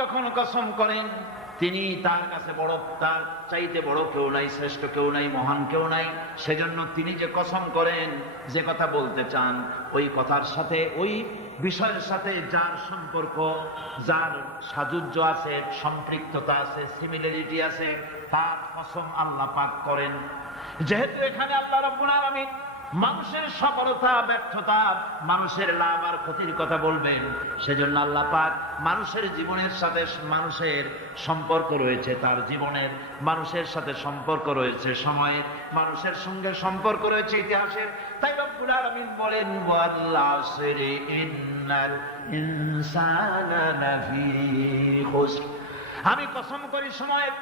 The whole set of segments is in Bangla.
যখন কসম করেন, তিনি তার কাছে বড়, তার চাইতে বড় কেউ নাই, শ্রেষ্ঠ কেউ নাই, মহান কেউ নাই। সেজন্য তিনি যে কসম করেন, যে কথা বলতে চান, ওই কথার সাথে, ওই বিষয়ের সাথে যার সম্পর্ক, যার সাজুজ্য আছে, সম্পৃক্ততা আছে সিমিলারিটি আছে, তার কসম আল্লাহ পাক করেন। যেহেতু এখানে আল্লাহ রব্বুল আলামিন মানুষের সফলতা, ব্যর্থতা, মানুষের লাভ আর ক্ষতির কথা বলবেন। সেজন্য আল্লাহ পাক মানুষের জীবনের সাথে মানুষের সম্পর্ক রয়েছে, তার জীবনের মানুষের সাথে সম্পর্ক রয়েছে, সময়ের মানুষের সঙ্গে সম্পর্ক রয়েছে, ইতিহাসের। তাই রব্বুল আলামিন বলেন আমি কসম করি সময়ের,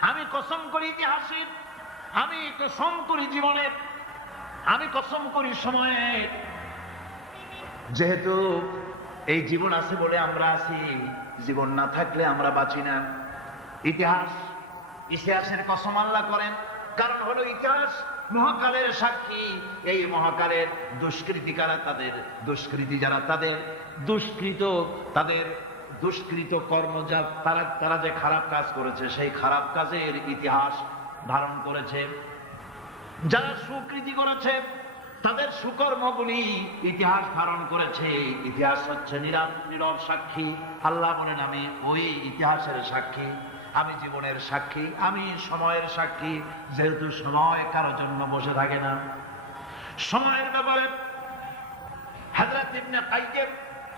আমি কসম করি ইতিহাসের, আমি কসম করি জীবনের। আমি কসম করি সময়ে যেহেতু এই জীবন আছে বলে আমরা আছি, জীবন না থাকলে আমরা বাঁচি না। ইতিহাস, ইতিহাসের কসম আল্লাহ করেন। কারণ হলো ইতিহাস মহাকালের সাক্ষী। এই মহাকালের দুষ্কৃতিকারা তাদের, দুষ্কৃতি যারা তাদের, দুষ্কৃত তাদের দুষ্কৃত কর্ম যা তারা তারা যে খারাপ কাজ করেছে, সেই খারাপ কাজের ইতিহাস ধারণ করেছে। যারা সুকৃতি করেছে, তাদের সুকর্মগুলি ইতিহাস ধারণ করেছে। ইতিহাস হচ্ছে নীরব সাক্ষী। আল্লাহ বলেন, আমি ওই ইতিহাসের সাক্ষী, আমি জীবনের সাক্ষী, আমি সময়ের সাক্ষী। যেহেতু সময় কারও জন্য বসে থাকে না। সময়ের ব্যাপারে হাজরত ইবনে কাইয়িম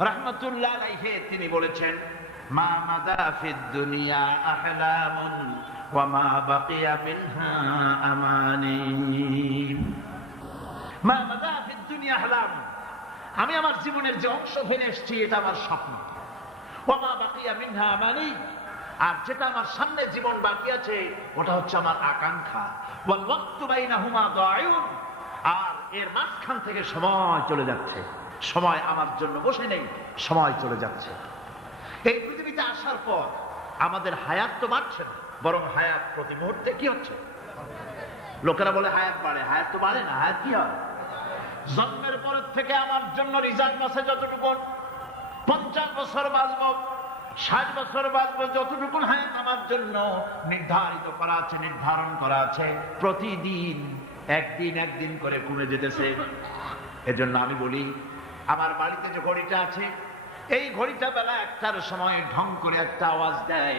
রাহমাতুল্লাহ তিনি বলেছেন, মা মাদা ফিদ দুনিয়া আহলামুন মা বাকিয়া মিনহা আমানি মা মাদা ফিদ দুনিয়া আহলাম আমি আমার জীবনের যে অংশ ফেলে এসেছি, এটা আমার স্বপ্ন। ওয়া মা বাকিয়া মিনহা আমানি আর যেটা আমার সামনে জীবন বাকি আছে, ওটা হচ্ছে আমার আকাঙ্ক্ষা। ওয়াল ওয়াক্তু আর এর মাঝখান থেকে সময় চলে যাচ্ছে। সময় আমার জন্য বসে নেই, সময় চলে যাচ্ছে। এই পৃথিবীতে আসার পর আমাদের হায়াত তো বাড়ছে না। বরং হায়াত প্রতি মুহূর্তে কি হচ্ছে? লোকেরা বলে, হায়াত বাড়ে। হায়াত তো বাড়ে না, হায়াত কি হয় জন্মের পর থেকে আমার জন্য রিজার্ভ আছে যতটুকু। পঞ্চাশ বছর বাঁচব, ষাট বছর বাঁচবো, যতটুকু হায়াত আমার জন্য নির্ধারিত করা আছে, নির্ধারণ করা আছে, প্রতিদিন একদিন একদিন করে কমে যেতেছে। এজন্য আমি বলি, আমার বাড়িতে যে ঘড়িটা আছে, এই ঘড়িটা বেলা একটার সময় ঢং করে একটা আওয়াজ দেয়।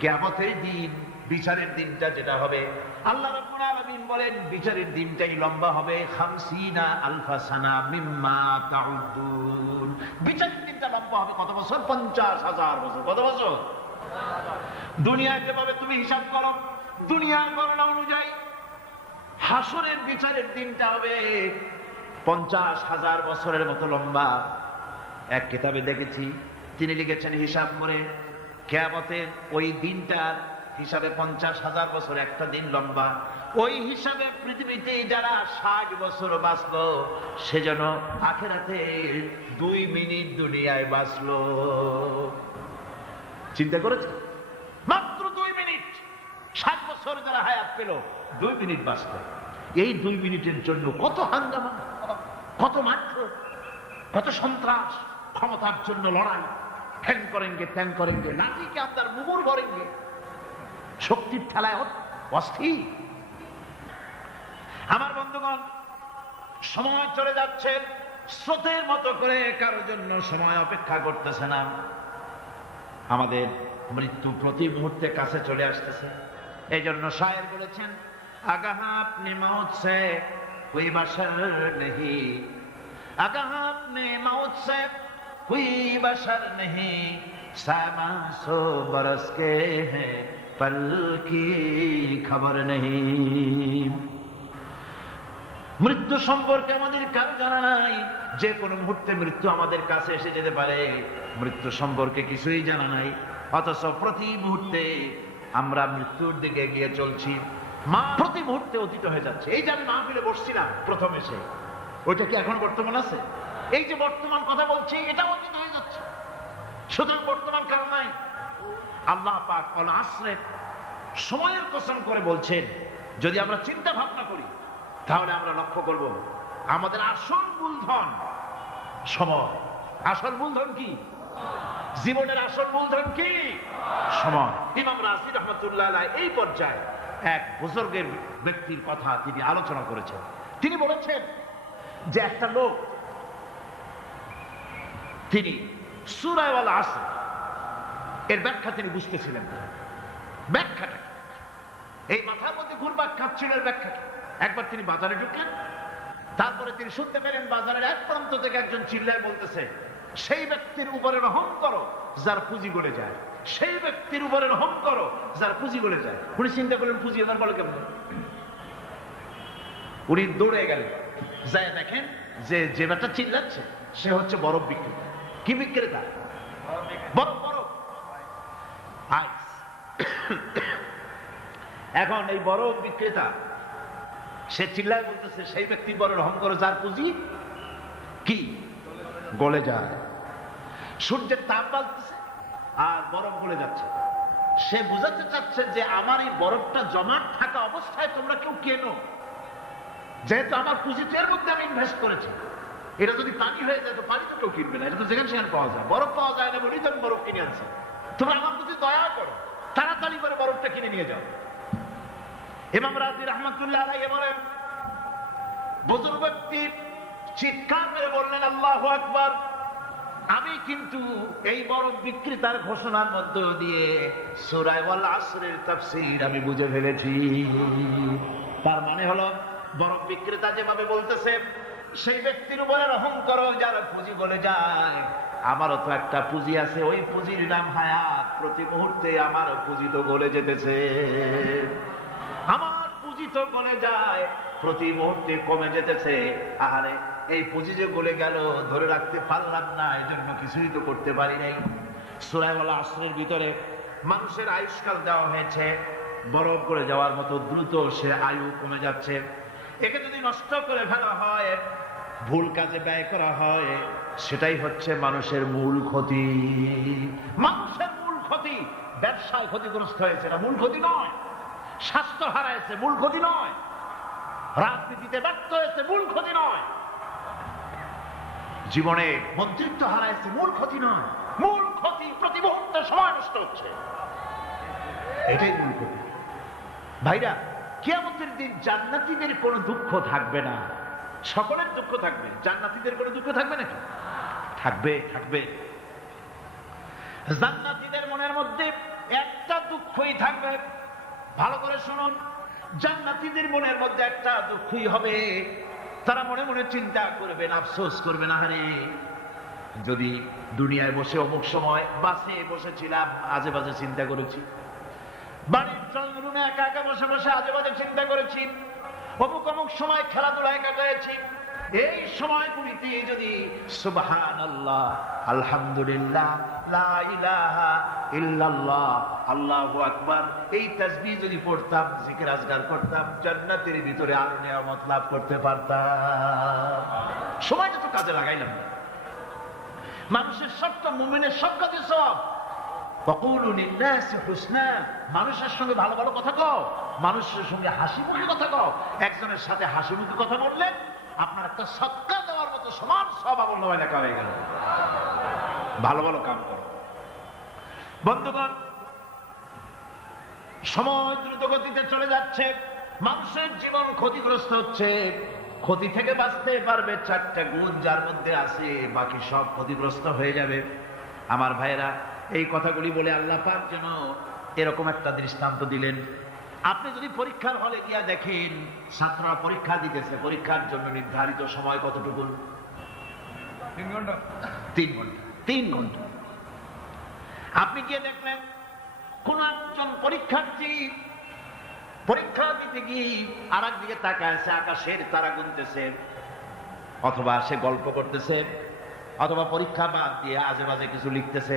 কেয়ামতের দিন, বিচারের দিনটা যেটা হবে, আল্লাহ রাব্বুল আলামিন বলেন, বিচারের দিনটাই লম্বা হবে, খামসিনা আলফা সানা মিম্মা তাউদ্দুন। বিচারের দিনটা লম্বা হবে কত বছর? পঞ্চাশ হাজার বছর। কত বছর? দুনিয়ায় যেভাবে তুমি হিসাব করো, দুনিয়ার গণনা অনুযায়ী, হাসরের বিচারের দিনটা হবে পঞ্চাশ হাজার বছরের মতো লম্বা। এক কিতাবে দেখেছি, তিনি লিখেছেন হিসাব করে কেয়ামতের ওই দিনটার হিসাবে পঞ্চাশ হাজার বছর, একটা দিন লম্বা। ওই হিসাবে পৃথিবীতে যারা ষাট বছর বাঁচল সেজন্য আখেরাতে দুই মিনিট দুনিয়ায় বাঁচলো। চিন্তা করেছে মাত্র দুই মিনিট। ষাট বছর যারা হায়াত পেল, দুই মিনিট বাঁচল। এই দুই মিনিটের জন্য কত হাঙ্গামা, কত মাত্র কত সন্ত্রাস, ক্ষমতার জন্য লড়াই। ঠ্যাং করেনগে ত্যাং করেনগে। নাতিকে আপনার মুগুর ভরেনগে শক্তির ঠেলায় অস্থির। আমার বন্ধুগণ, সময় চলে যাচ্ছে। স্রোতের মতো করে কারোর জন্য সময় অপেক্ষা করতেছে না। আমাদের মৃত্যু প্রতি মুহূর্তে কাছে চলে আসতেছে। এই জন্য শায়ের বলেছেন, আগাহ আপনি মৌত সে হুই বশর নেহি। আগাহ আপনি সে کوئی بشر نہیں سائما سو برس کے ہیں پل کی خبر نہیں মৃত্যু সম্পর্কে আমাদের কারও জানা নাই। যে কোনো মুহূর্তে মৃত্যু আমাদের কাছে এসে যেতে পারে। মৃত্যু সম্পর্কে কিছুই জানা নাই। অথচ প্রতি মুহূর্তে আমরা মৃত্যুর দিকে এগিয়ে চলছি। মা প্রতি মুহূর্তে অতীত হয়ে যাচ্ছে। এই যে আমি মা মাহফিলে বসছিলাম প্রথম এসে, ওইটা কি এখন বর্তমান আছে? এই যে বর্তমান কথা বলছি, এটা অতীত হয়ে যাচ্ছে। সুতরাং বর্তমান কারণ নাই। আল্লাহ পাক আশ্রে সময়ের কসম করে বলছেন, যদি আমরা চিন্তা ভাবনা করি, তাহলে আমরা লক্ষ্য করব, আমাদের আসল মূলধন সময়। আসল মূলধন কি? জীবনের আসল মূলধন কি? সময়। ইমাম রাসির রহমতুল্লাহ এই পর্যায়ে এক বুজুর্গের ব্যক্তির কথা তিনি আলোচনা করেছেন। তিনি বলেছেন যে একটা লোক তিনি সুরায়ওয়ালা আসে এর ব্যাখ্যা তিনি বুঝতেছিলেন ব্যাখ্যাটা এই মাথার মধ্যে ঘুরবাক খাচ্ছিল এর ব্যাখ্যা একবার তিনি বাজারে ঢুকলেন তারপরে তিনি শুনতে পেলেন বাজারের এক প্রান্ত থেকে একজন চিল্লায় বলতেছে, সেই ব্যক্তির উপরে রহম করো, যার পুঁজি গলে যায়। সেই ব্যক্তির উপরে রহম করো, যার পুঁজি গলে যায়। উনি চিন্তা করলেন, পুঁজি এবার বলে কেমন? উনি দৌড়ে গেলেন। যায় দেখেন যে যে ব্যাটা চিল্লাচ্ছে, সে হচ্ছে বরফ বিক্রেতা। কি বিক্রেতা? বরফ বরফ আইস। এখন এই বরফ বিক্রেতা, সে চিল্লায় বলতেছে, সেই ব্যক্তির বড় রহম করো যার পুঁজি কি? গলে যায়। সূর্যের তাপ বাড়তেছে আর বরফ গলে যাচ্ছে। সে বুঝাতে চাচ্ছে যে আমার এই বরফটা জমাট থাকা অবস্থায় তোমরা কেউ কেনো? যেহেতু আমার পুঁজি এর মধ্যে আমি ইনভেস্ট করেছি। এটা যদি পানি হয়ে যায়, তো পানি তো কেউ কিনবে না। এটা তো যেখানে সেখানে পাওয়া যায়। বরফ পাওয়া যায় না বলেই তো আমি বরফ কিনে আনছি। তোমরা আমার প্রতি দয়া করো। তাড়াতাড়ি করে বরফটা কিনে নিয়ে যাও। ইমাম রাজি রহমতুল্লাহ আলাইহি বলেন বুজুর্গ ব্যক্তি চিৎকার করে বললেন, আল্লাহ আকবার। আমি কিন্তু এই বড় বিক্রেতার ঘোষণার মধ্য দিয়ে সুরায় ওয়াল আসরের তাফসীর আমি বুঝে ফেলেছি। তার মানে হলো, বরফ বিক্রেতা যেভাবে বলতেছে সেই ব্যক্তির উপরে রহম করো যার পুঁজি গলে যায়। আমারও তো একটা পুঁজি আছে, ওই পুঁজির নাম হায়াত। প্রতি মুহূর্তে আমার পুঁজি তো গলে যেতেছে। আমার পুঁজি তো গলে যায়, প্রতি মুহূর্তে কমে যেতেছে। আহারে, এই পুঁজি যে গলে গেল, ধরে রাখতে পারলাম না এই জন্য কিছুই তো করতে পারি নাই। সুরাইওয়ালা আশ্রয়ের ভিতরে মানুষের আয়ুষ্কাল দেওয়া হয়েছে। বরফ করে যাওয়ার মতো দ্রুত সে আয়ু কমে যাচ্ছে। একে যদি নষ্ট করে ফেলা হয় ভুল কাজে ব্যয় করা হয়, সেটাই হচ্ছে মানুষের মূল ক্ষতি। মানুষের মূল ক্ষতি, ব্যবসায় ক্ষতিগ্রস্ত হয়েছে না মূল ক্ষতি নয়। স্বাস্থ্য হারাইছে, মূল ক্ষতি নয়। রাজনীতিতে ব্যর্থ হয়েছে, মূল ক্ষতি নয়। জীবনে মন্ত্রিত্ব হারাইছে, মূল ক্ষতি নয়। মূল ক্ষতি প্রতি মুহূর্তে সময় নষ্ট হচ্ছে। এটাই মূল ক্ষতি। ভাইরা, কিয়ামতের দিন জান্নাতীদের কোনো দুঃখ থাকবে না। সকলের দুঃখ থাকবে, জান্নাতীদের কোনো দুঃখ থাকবে নাকি? থাকবে থাকবে। জান্নাতীদের মনের মধ্যে একটা দুঃখই থাকবে। ভালো করে শুনুন, জান্নাতীদের মনের মধ্যে একটা দুঃখই হবে। তারা মনে মনে চিন্তা করবেন আফসোস করবেন আহারে যদি দুনিয়ায় বসে অমুক সময় বাসে বসেছিলাম, আজে বাজে চিন্তা করেছি। বাড়ির রুমে একা একা বসে বসে আজে বাজে চিন্তা করেছি। অমুক অমুক সময় খেলাধুলায় কাটাইছি এই সময়গুলিতে যদি সুবহান আল্লাহ আলহামদুলিল্লাহ এই যদি পড়তাম করতাম ভিতরে লাভ করতে পারতাম। সময়টা তো কাজে লাগাইলাম মানুষের সব কাজে সব। মানুষের সঙ্গে ভালো ভালো কথা কও, মানুষের সঙ্গে হাসি মুখে কথা কও। একজনের সাথে হাসি মুখে কথা বললে আপনার একটা সৎকা দেওয়ার মতো সমান সব লেখা হয়ে গেল। ভালো ভালো কাম করো। বন্ধুগণ, সময় দ্রুত গতিতে চলে যাচ্ছে, মানুষের জীবন ক্ষতিগ্রস্ত হচ্ছে। ক্ষতি থেকে বাঁচতে পারবে চারটা গুণ যার মধ্যে আছে, বাকি সব ক্ষতিগ্রস্ত হয়ে যাবে। আমার ভাইয়েরা এই কথাগুলি বলে আল্লাহ পাক যেন এরকম একটা দৃষ্টান্ত দিলেন। আপনি যদি পরীক্ষার হলে গিয়া দেখেন ছাত্ররা পরীক্ষা দিতেছে পরীক্ষার জন্য নির্ধারিত সময় কতটুকু তিন ঘণ্টা। তিন ঘণ্টা। তিন ঘণ্টা। আপনি গিয়ে দেখলেন কোন একজন পরীক্ষার্থী পরীক্ষা দিতে গিয়ে আর একদিকে তাকায় আছে আকাশের তারা গুনতেছে অথবা সে গল্প করতেছে অথবা পরীক্ষা বাদ দিয়ে আজে বাজে কিছু লিখতেছে।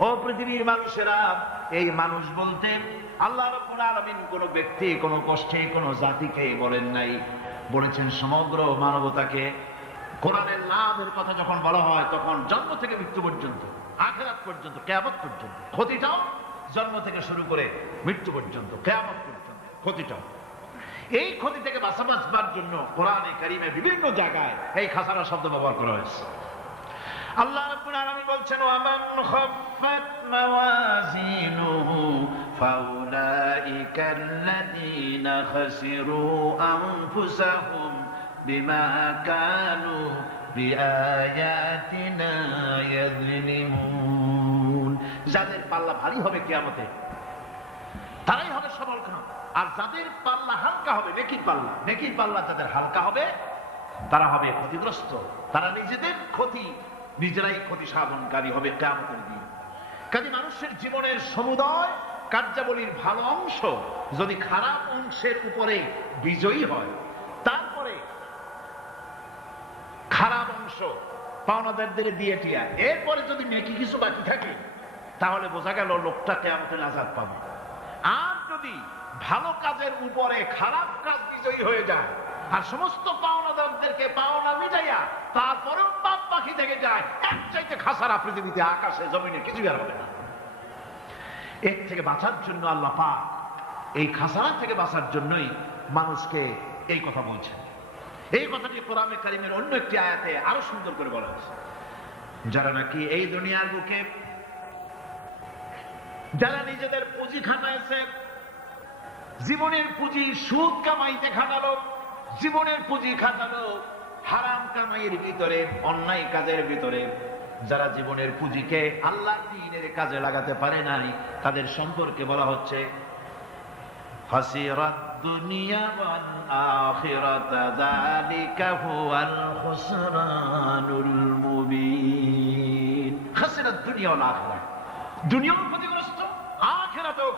ও পৃথিবীর মানুষেরা, এই মানুষ বলতে আল্লাহ রব্বুল আলামিন কোন ব্যক্তি, কোন কষ্টে কোন জাতিকে বলেন নাই। বলেছেন সমগ্র মানবতাকে কোরআনের লাভের কথা যখন বলা হয়, তখন জন্ম থেকে মৃত্যু পর্যন্ত, আখেরাত পর্যন্ত, কেয়ামত পর্যন্ত, ক্ষতিটাও জন্ম থেকে শুরু করে মৃত্যু পর্যন্ত, কেয়ামত পর্যন্ত, ক্ষতিটাও। এই ক্ষতি থেকে বাঁচা বাঁচবার জন্য কোরআনে কারিমে বিভিন্ন জায়গায় এই খাসারা শব্দ ব্যবহার করা হয়েছে। আল্লাহ রাব্বুল আলামিন বলছেন, ওয়ামান খাফফাত মাওয়াজিনুহু ফাউলাইকা আল্লাযীনা খাসিরু আনফুসাহুম বিমা কানু বিআয়াতিনা ইয়াযলিমুন। যাদের পাল্লা ভারী হবে কিয়ামতে, তারাই হবে সবল খান। আর যাদের পাল্লা হালকা হবে, নেকির পাল্লা নেকির পাল্লা যাদের হালকা হবে, তারা হবে ক্ষতিগ্রস্ত। তারা নিজেদের ক্ষতি নিজেরাই ক্ষতি সাধনকারী হবে কেমতের দিন। কাজে মানুষের জীবনের সমুদয় কার্যাবলীর ভালো অংশ যদি খারাপ অংশের উপরে বিজয়ী হয়, তারপরে খারাপ অংশ পাওনাদারদের দিয়ে টিয়া। এরপরে যদি নেকি কিছু বাকি থাকে, তাহলে বোঝা গেল লোকটা কেমতের আজাদ পাবে। আর যদি ভালো কাজের উপরে খারাপ কাজ বিজয়ী হয়ে যায় আর সমস্ত পাওনাদারদেরকে পাওনা মিটাইয়া তারপরেও পাপ পাখি থেকে যায়। এক চাইতে খাসারা পৃথিবীতে আকাশে, জমিনে কিছু আর হবে না। এর থেকে বাঁচার জন্য আল্লাহ পাক এই খাসারা থেকে বাঁচার জন্যই মানুষকে এই কথা বলছেন। এই কথাটি কোরআনে কারিমের অন্য একটি আয়াতে আরও সুন্দর করে বলা হয়েছে। যারা নাকি এই দুনিয়ার বুকে, যারা নিজেদের পুঁজি খাটাইছে, জীবনের পুঁজি সুদ কামাইতে খাটালো জীবনের পুঁজি খাটালো হারাম কামাইয়ের ভিতরে, অন্যায় কাজের ভিতরে। যারা জীবনের পুঁজিকে আল্লাহ দিনের কাজে লাগাতে পারে নাই, তাদের সম্পর্কে বলা হচ্ছে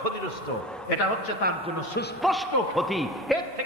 ক্ষতিগ্রস্ত এটা হচ্ছে তার জন্য সুস্পষ্ট ক্ষতি। এর থেকে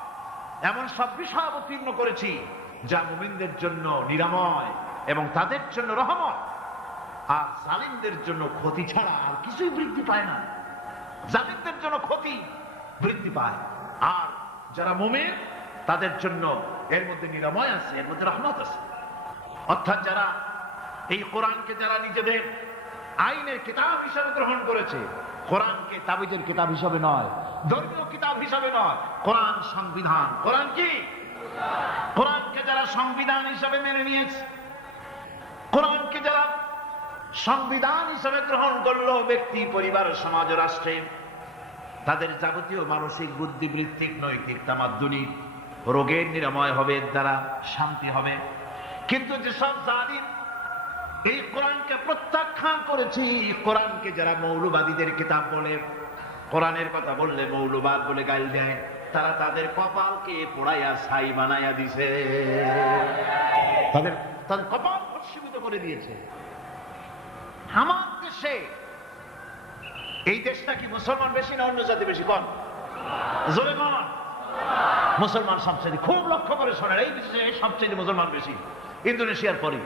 এমন সব বিষয় অবতীর্ণ করেছি যা মুমিনদের জন্য নিরাময় এবং তাদের জন্য রহমত। আর জালিমদের জন্য ক্ষতি ছাড়া আর কিছুই বৃদ্ধি পায় না। জালিমদের জন্য ক্ষতি বৃদ্ধি পায়। আর যারা মুমিন, তাদের জন্য এর মধ্যে নিরাময় আছে, এর মধ্যে রহমত আছে। অর্থাৎ যারা এই কোরআনকে যারা নিজেদের আইনের কিতাব হিসাবে গ্রহণ করেছে কোরআনকে তাবিজের কিতাব হিসাবে নয়, ধর্মীয় কিতাব হিসাবে নয়, কোরআন সংবিধান। কোরআন কি? কোরআনকে যারা সংবিধান হিসাবে মেনে নিয়েছে, কোরআনকে যারা সংবিধান হিসাবে গ্রহণ করল ব্যক্তি, পরিবার, সমাজ, রাষ্ট্রে, তাদের যাবতীয় মানসিক বুদ্ধিবৃত্তিক নৈতিক, তামাদ্দুনিক রোগের নিরাময় হবে দ্বারা শান্তি হবে। কিন্তু যেসব জালিম এই কোরআনকে প্রত্যাখ্যান করেছি। কোরআনকে যারা মৌলবাদীদের কিতাব বলে, কোরআনের কথা বললে মৌলবাদ বলে গাইল দেয়, তারা তাদের কপালকে পোড়াইয়া ছাই বানাইয়া দিছে। তাদের তাদের কপাল ভস্মীভূত করে দিয়েছে। আমার দেশে এই দেশটা কি মুসলমান বেশি না অন্য জাতি বেশি? কম জোরে কম মুসলমান সবচেয়ে খুব লক্ষ্য করে শোনেন, এই দেশে সবচেয়ে মুসলমান বেশি, ইন্দোনেশিয়ার পরে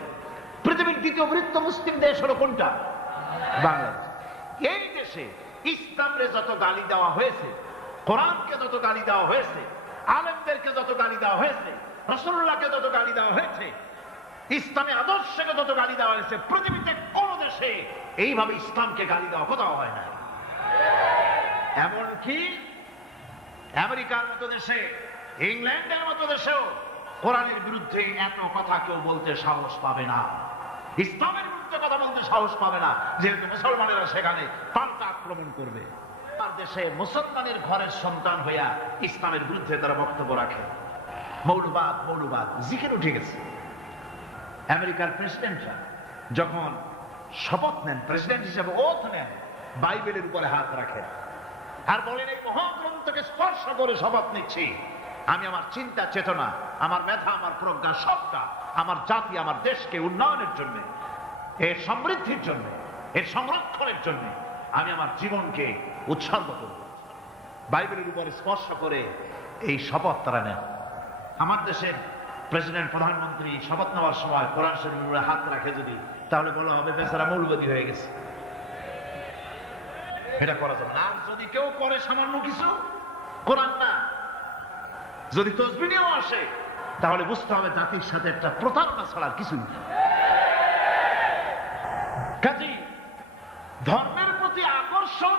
পৃথিবীর দ্বিতীয় বৃত্ত মুসলিম দেশ হলো কোনটা? বাংলাদেশ। এই দেশে ইসলামরে যত গালি দেওয়া হয়েছে, কোরআনকে যত গালি দেওয়া হয়েছে, আলেমদেরকে যত গালি দেওয়া হয়েছে রসুল্লাহকে যত গালি দেওয়া হয়েছে, ইসলামী আদর্শকে যত গালি দেওয়া হয়েছে, পৃথিবীতে কোন দেশে এইভাবে ইসলামকে গালি দেওয়া কোথাও হয় না এমনকি আমেরিকার মতো দেশে, ইংল্যান্ডের মতো দেশেও কোরআনের বিরুদ্ধে এত কথা কেউ বলতে সাহস পাবে না। ইসলামের বিরুদ্ধে কথা বলতে সাহস পাবে না, যেহেতু মুসলমানেরা সেখানে পাল্টা আক্রমণ করবে। আর দেশে মুসলমানের ঘরের সন্তান হইয়া ইসলামের বিরুদ্ধে তারা বক্তব্য রাখে। মৌলবাদ মৌলবাদ, জিকের উঠে গেছে। আমেরিকার প্রেসিডেন্টরা যখন শপথ নেন, প্রেসিডেন্ট হিসেবে ওথ নেন, বাইবেলের উপরে হাত রাখেন। আর বলেন, এই মহাগ্রন্থকে স্পর্শ করে শপথ নিচ্ছি। আমি আমার চিন্তা, চেতনা, আমার মেধা আমার প্রজ্ঞা সবটা আমার জাতি, আমার দেশকে উন্নয়নের জন্য, এর সমৃদ্ধির জন্য, এর সংরক্ষণের জন্য আমি আমার জীবনকে উৎসর্গ করব। বাইবেলের উপরে স্পর্শ করে এই শপথ তারা নেন। আমার দেশের প্রেসিডেন্ট, প্রধানমন্ত্রী শপথ নেওয়ার সময় কোরআন শরীফের হাত রাখে যদি, তাহলে বলা হবে, বেচারা মৌলবাদী হয়ে গেছে। এটা করা যাবে আর যদি কেউ করে সামান্য কিছু, কোরআন না। যদি তসবিনিও আসে তাহলে বুঝতে হবে জাতির সাথে একটা প্রতারণা ছাড়া আর কিছুই না কাজী ধর্মের প্রতি আকর্ষণ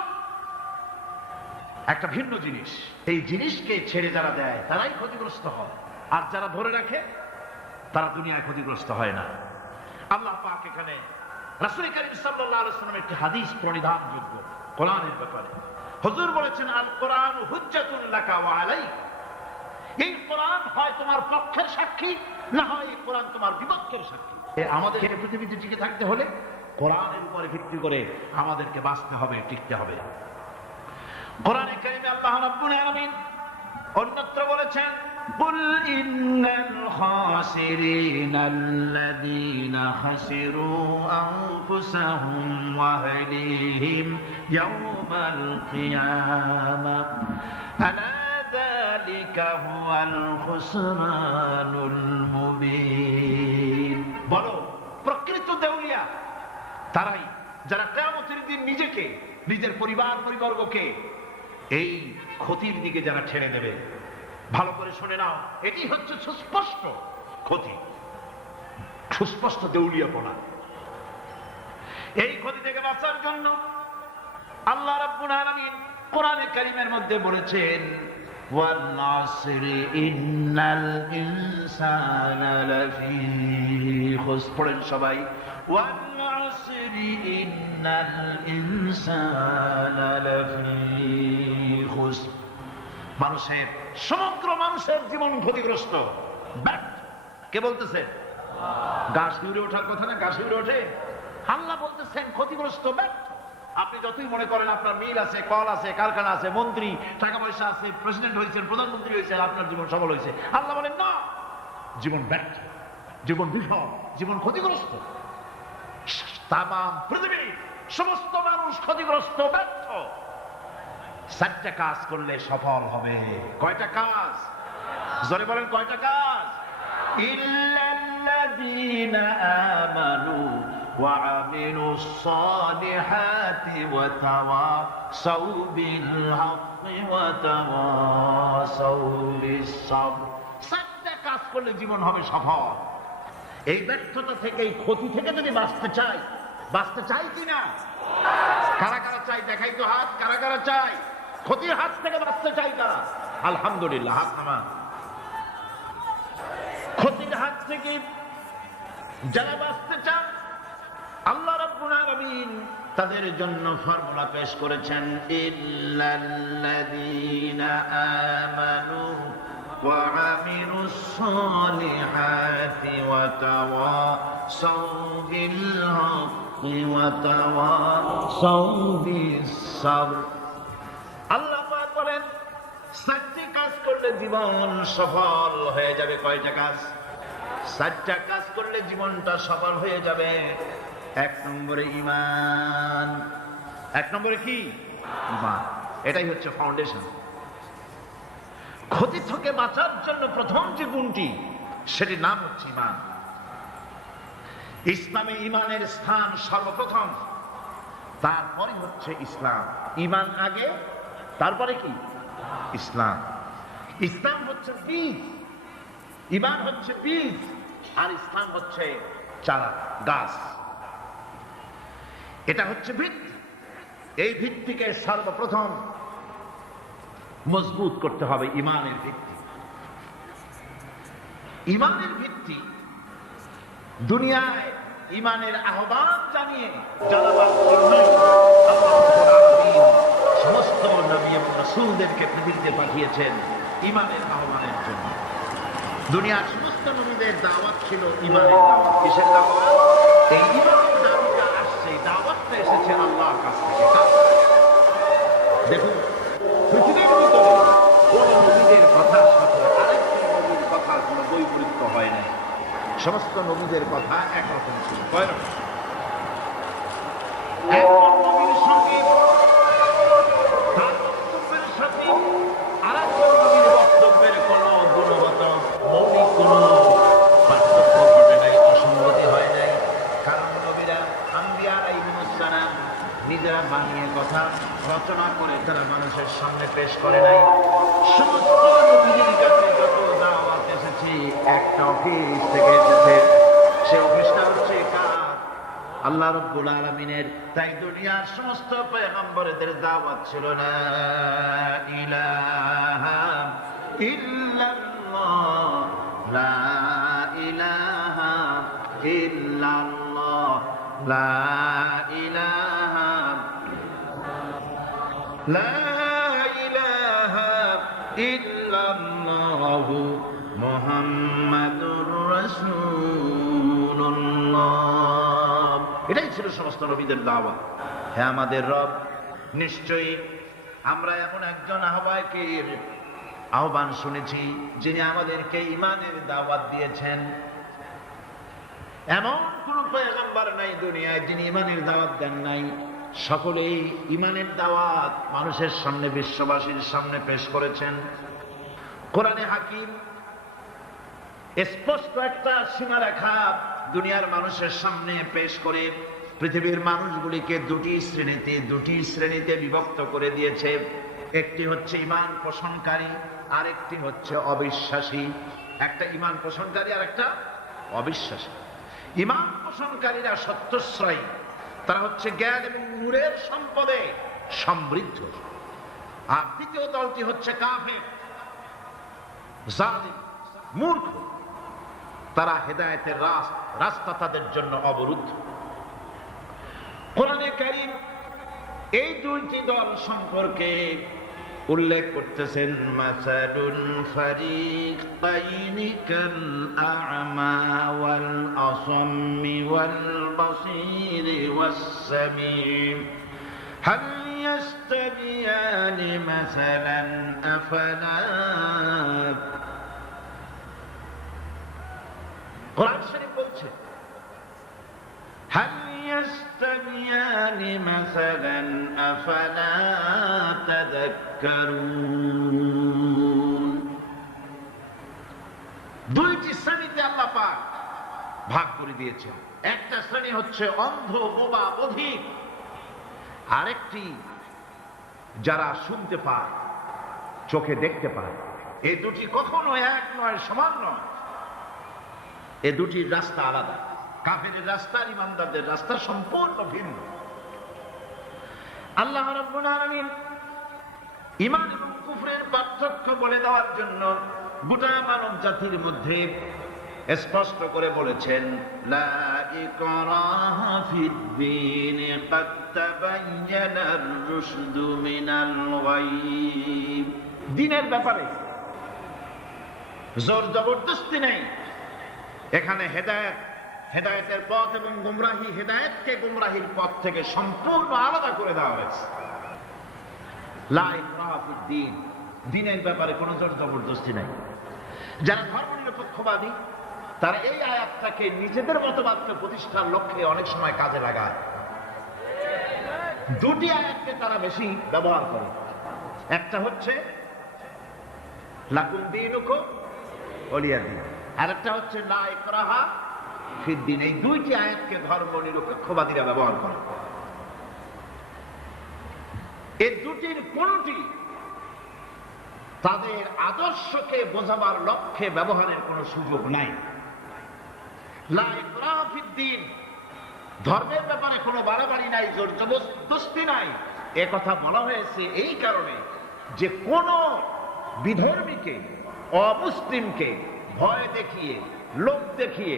একটা ভিন্ন জিনিস। এই জিনিসকে ছেড়ে যারা দেয়, তারাই ক্ষতিগ্রস্ত হয়। আর যারা ধরে রাখে, তারা দুনিয়ায় ক্ষতিগ্রস্ত হয় না। আল্লাহ পাক এখানে রাসূল করিম ওয়াসাল্লাম একটি হাদিস প্রণিধানযোগ্য কোরআনের ব্যাপারে। হুজুর বলেছেন, আল কোরআন হুজ্জাতুন লাকা ওয়া আলাইক। এই কোরআন হয় তোমার পক্ষের সাক্ষী না হয় এই কোরআন তোমার বিপক্ষের সাক্ষী এ আমাদের এই পৃথিবীতে টিকে থাকতে হলে কোরআনের উপরে ভিত্তি করে আমাদেরকে বাঁচতে হবে টিকতে হবে কোরআনে কারিমে আল্লাহ রাব্বুল আলামিন অন্যত্র বলেছেন قل إن الخاسرين الذين خسروا أنفسهم وأهليهم يوم القيامة ألا বলো, প্রকৃত দেউলিয়া তারাই যারা কেয়ামতের দিন নিজেকে, নিজের পরিবার, পরিবর্গকে এই ক্ষতির দিকে যারা ঠেলে দেবে। ভালো করে শুনে নাও, এটি হচ্ছে সুস্পষ্ট ক্ষতি, সুস্পষ্ট দেউলিয়াপনা। এই ক্ষতি থেকে বাঁচার জন্য আল্লাহ রাব্বুল আলামিন কোরআনে কারীমের মধ্যে বলেছেন আসরি ইন্নাল ইনসানা লাফি খুসর পড়েন সবাই। ওয়াল আসরি ইন্নাল ইনসানা লাফি মানুষের সমগ্র মানুষের জীবন ক্ষতিগ্রস্ত। ব্যর্থ কে বলতেছে? গাছ উড়ে ওঠার কথা না গাছ উড়ে ওঠে? আল্লাহ বলতেছেন ক্ষতিগ্রস্ত ব্যর্থ আপনি যতই মনে করেন আপনার মিল আছে, কল আছে, কারখানা আছে, মন্ত্রী, টাকা পয়সা আছে প্রেসিডেন্ট হয়েছেন, প্রধানমন্ত্রী হয়েছেন, আপনার জীবন সফল হয়েছে। আল্লাহ বলেন, না, জীবন ব্যর্থ, জীবন বিফল, জীবন ক্ষতিগ্রস্ত। তাম পৃথিবীর সমস্ত মানুষ ক্ষতিগ্রস্ত, ব্যর্থ। চারটা কাজ করলে সফল হবে। কয়টা কাজ? জোরে বলেন, কয়টা কাজ? ইল্লাল্লাযীনা আমানু وعملوا الصالحات وتواصوا بالحق وتواصوا بالصبر চারটা কাজ করলে জীবন হবে সফল এই ব্যর্থতা থেকে এই ক্ষতি থেকে যদি বাঁচতে চাই বাঁচতে চাই কিনা কারা কারা চাই দেখাই তো হাত কারা কারা চাই ক্ষতির হাত থেকে বাঁচতে চাই তারা আলহামদুলিল্লাহ হাত নামা ক্ষতির হাত থেকে যারা বাঁচতে চান আল্লাহ রাব্বুল তাদের জন্য ফর্মুলা পেশ করেছেন আল্লাহ বলেন সাতটি কাজ করলে জীবন সফল হয়ে যাবে। কয়টা কাজ? সাতটা কাজ করলে জীবনটা সফল হয়ে যাবে। এক নম্বরে ইমান এক নম্বরে কি? ইমান এটাই হচ্ছে ফাউন্ডেশন ক্ষতি থেকে বাঁচার জন্য প্রথম যে গুণটি, সেটির নাম হচ্ছে ইমান ইসলামে ইমানের স্থান সর্বপ্রথম, তারপরে হচ্ছে ইসলাম। ইমান আগে, তারপরে কি? ইসলাম। ইসলাম হচ্ছে বীজ। ইমান হচ্ছে বীজ, আর ইসলাম হচ্ছে চারা, গাছ। এটা হচ্ছে ভিত্তি। এই ভিত্তিকে সর্বপ্রথম মজবুত করতে হবে ইমানের ভিত্তি। ইমানের ভিত্তি দুনিয়ায় ইমানের আহ্বান জানিয়ে সমস্ত নবী এবং রাসূলদেরকে পৃথিবীতে পাঠিয়েছেন ইমানের আহ্বানের জন্য। দুনিয়ার সমস্ত নবীদের দাওয়াত ছিল ইমানের দাওয়াত। কিসের দাওয়াত? এই ইমানের এসেছে আল্লাহর কাছ থেকে? দেখুন সমস্ত নবীদের কথা একরকম ছিল। কয় রকম? সঙ্গে আরেকজন নবীর বক্তব্যের কোনো গুণগত মৌলিক কোনো পার্থক্য ঘটে নাই অসঙ্গতি হয় নাই কারণ নবীরা আম্বিয়া আলাইহিমুসসালাম নিজেরা বানিয়ে কথা রচনা করে তারা মানুষের সামনে পেশ করে নাই। দাওয়াত একটা অফিস থেকে এসেছে। সে অফিসটা হচ্ছে আল্লাহ রব্বুল আলমিনের। তাই দুনিয়ার সমস্ত দাওয়াত ছিল না ইলাহা ইল্লাল্লাহ, লা ইলাহা ইল্লাল্লাহ, লা لا إله إلا الله محمد رسول الله এটাই ছিল সমস্ত নবীদের দাওয়া হ্যাঁ আমাদের রব নিশ্চয়ই আমরা এমন একজন আহ্বায়কের আহ্বান শুনেছি যিনি আমাদেরকে ইমানের দাওয়াত দিয়েছেন এমন কোন পয়গম্বর নাই দুনিয়ায় যিনি ইমানের দাওয়াত দেন নাই সকলেই ইমানের দাওয়াত মানুষের সামনে, বিশ্ববাসীর সামনে পেশ করেছেন। কোরআনে হাকিম স্পষ্ট একটা সীমারেখা দুনিয়ার মানুষের সামনে পেশ করে, পৃথিবীর মানুষগুলিকে দুটি শ্রেণীতে দুটি শ্রেণীতে বিভক্ত করে দিয়েছে। একটি হচ্ছে ইমান পোষণকারী, আরেকটি হচ্ছে অবিশ্বাসী। একটা ইমান পোষণকারী আর একটা অবিশ্বাসী। ইমান পোষণকারীরা সত্যশ্রয়ী। তারা হচ্ছে জ্ঞান এবং নূরের সম্পদে সমৃদ্ধ। আর দ্বিতীয় দলটি হচ্ছে মূর্খ। তারা হেদায়তের রাস- রাস্তা তাদের জন্য অবরুদ্ধ। কোরআনে কারিম এই দুইটি দল সম্পর্কে উল্লেখ করতেছেন মাসালুল ফারিকাইনি কাল আ'মা ওয়াল আসাম্মি ওয়াল বাসীরি ওয়াস সামিম هل يستويان مثلا أفلا কোরআন শরীফ বলছে هل يستويان مثلا أفلا تذكرون দুইটি শ্রেণীতে আল্লাহ পাক ভাগ করে দিয়েছেন একটা শ্রেণী হচ্ছে অন্ধ বোবা অধিক আরেকটি যারা শুনতে পায় চোখে দেখতে পায় এই দুটি কখনো এক নয় সমান নয় এ দুটির রাস্তা আলাদা কাফের রাস্তা ইমানদারদের রাস্তা সম্পূর্ণ ভিন্ন। আল্লাহ ইমান এবং কুফরের পার্থক্য বলে দেওয়ার জন্য গোটা মানব জাতির মধ্যে স্পষ্ট করে বলেছেন দিনের ব্যাপারে জোর জবরদস্তি নেই। এখানে হেদায়ত হেদায়েতের পথ এবং গুমরাহি হেদায়েতকে গুমরাহির পথ থেকে সম্পূর্ণ আলাদা করে দেওয়া হয়েছে। দিনের ব্যাপারে কোনো জোর জবরদস্তি নাই। যারা ধর্ম নিরপেক্ষবাদী তারা এই আয়াতটাকে নিজেদের মতবাদকে প্রতিষ্ঠার লক্ষ্যে অনেক সময় কাজে লাগায়। দুটি আয়াতকে তারা বেশি ব্যবহার করে। একটা হচ্ছে, লাকুম অলিয়া দিন। আর একটা হচ্ছে, লা ইকরাহা ফিদ্দিন এই দুইটি আয়াতকে ধর্ম নিরপেক্ষবাদীরা ব্যবহার করে এই দুটির কোনটি তাদের আদর্শকে বোঝাবার লক্ষ্যে ব্যবহারের কোনো সুযোগ নাই। লা ইকরাহা ফিদ্দিন, ধর্মের ব্যাপারে কোনো বাড়াবাড়ি নাই, জোর জবরদস্তি নাই। এ কথা বলা হয়েছে এই কারণে যে কোন বিধর্মীকে, অমুসলিমকে ভয় দেখিয়ে, লোভ দেখিয়ে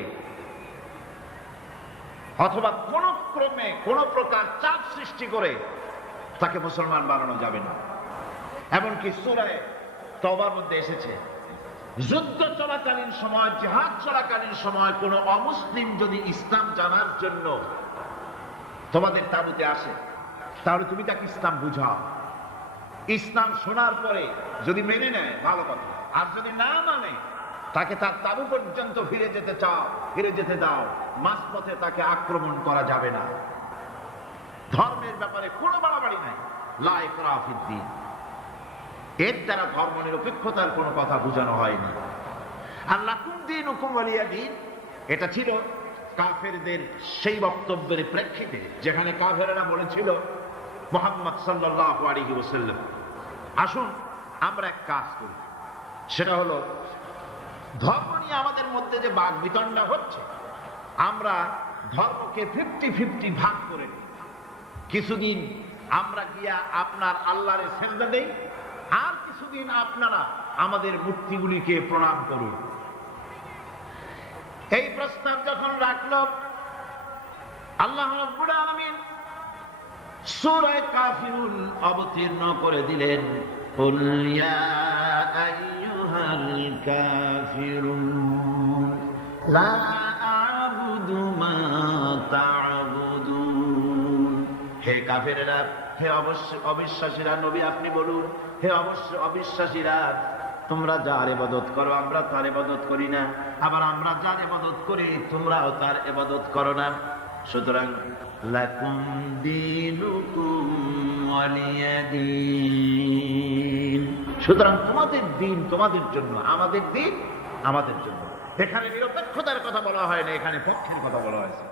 অথবা কোন ক্রমে কোন প্রকার চাপ সৃষ্টি করে তাকে মুসলমান বানানো যাবে না। এমনকি সুরায় তবার মধ্যে এসেছে, যুদ্ধ চলাকালীন সময়, জেহাদ চলাকালীন সময় কোন অমুসলিম যদি ইসলাম জানার জন্য তোমাদের তাবুতে আসে, তাহলে তুমি তাকে ইসলাম বুঝাও। ইসলাম শোনার পরে যদি মেনে নেয়, ভালো কথা। আর যদি না মানে তাকে তার তাবু পর্যন্ত ফিরে যেতে চাও, ফিরে যেতে দাও। মাঝপথে তাকে আক্রমণ করা যাবে না। ধর্মের ব্যাপারে কোনো বাড়াবাড়ি নাই। লাইফ রাফিদ্দিন এর দ্বারা ধর্ম নিরপেক্ষতার কোনো কথা বোঝানো হয়নি। আর লাকুম দিন হুকুম আলিয়া দিন। এটা ছিল কাফেরদের সেই বক্তব্যের প্রেক্ষিতে, যেখানে কাফেরেরা বলেছিল, মোহাম্মদ সাল্লাহ আলিহি ওসাল্লাম আসুন, আমরা এক কাজ করি। সেটা হলো ধর্ম নিয়ে আমাদের মধ্যে যে বাঘ বিতণ্ডা হচ্ছে, আমরা ধর্মকে ফিফটি ফিফটি ভাগ করে কিছুদিন আমরা গিয়া আপনার আল্লাহরে সেজদা দেই, আর কিছুদিন আপনারা আমাদের মূর্তিগুলিকে প্রণাম করুন। এই প্রস্তাব যখন রাখল, আল্লাহ সুরায় আলামিন কাফিরুন অবতীর্ণ করে দিলেন الكافرون لا أعبد ما تعبدون হে কাফেরেরা হে অবশ্য অবিশ্বাসীরা নবী আপনি বলুন হে অবশ্য অবিশ্বাসীরা তোমরা যার এবাদত করো আমরা তার এবাদত করি না আবার আমরা যার এবাদত করি তোমরাও তার এবাদত করো না সুতরাং লাকুম দিনুকুম ওয়ালিয়া দিন সুতরাং তোমাদের দিন তোমাদের জন্য, আমাদের দিন আমাদের জন্য। এখানে নিরপেক্ষতার কথা বলা হয় না, এখানে পক্ষের কথা বলা হয়েছে।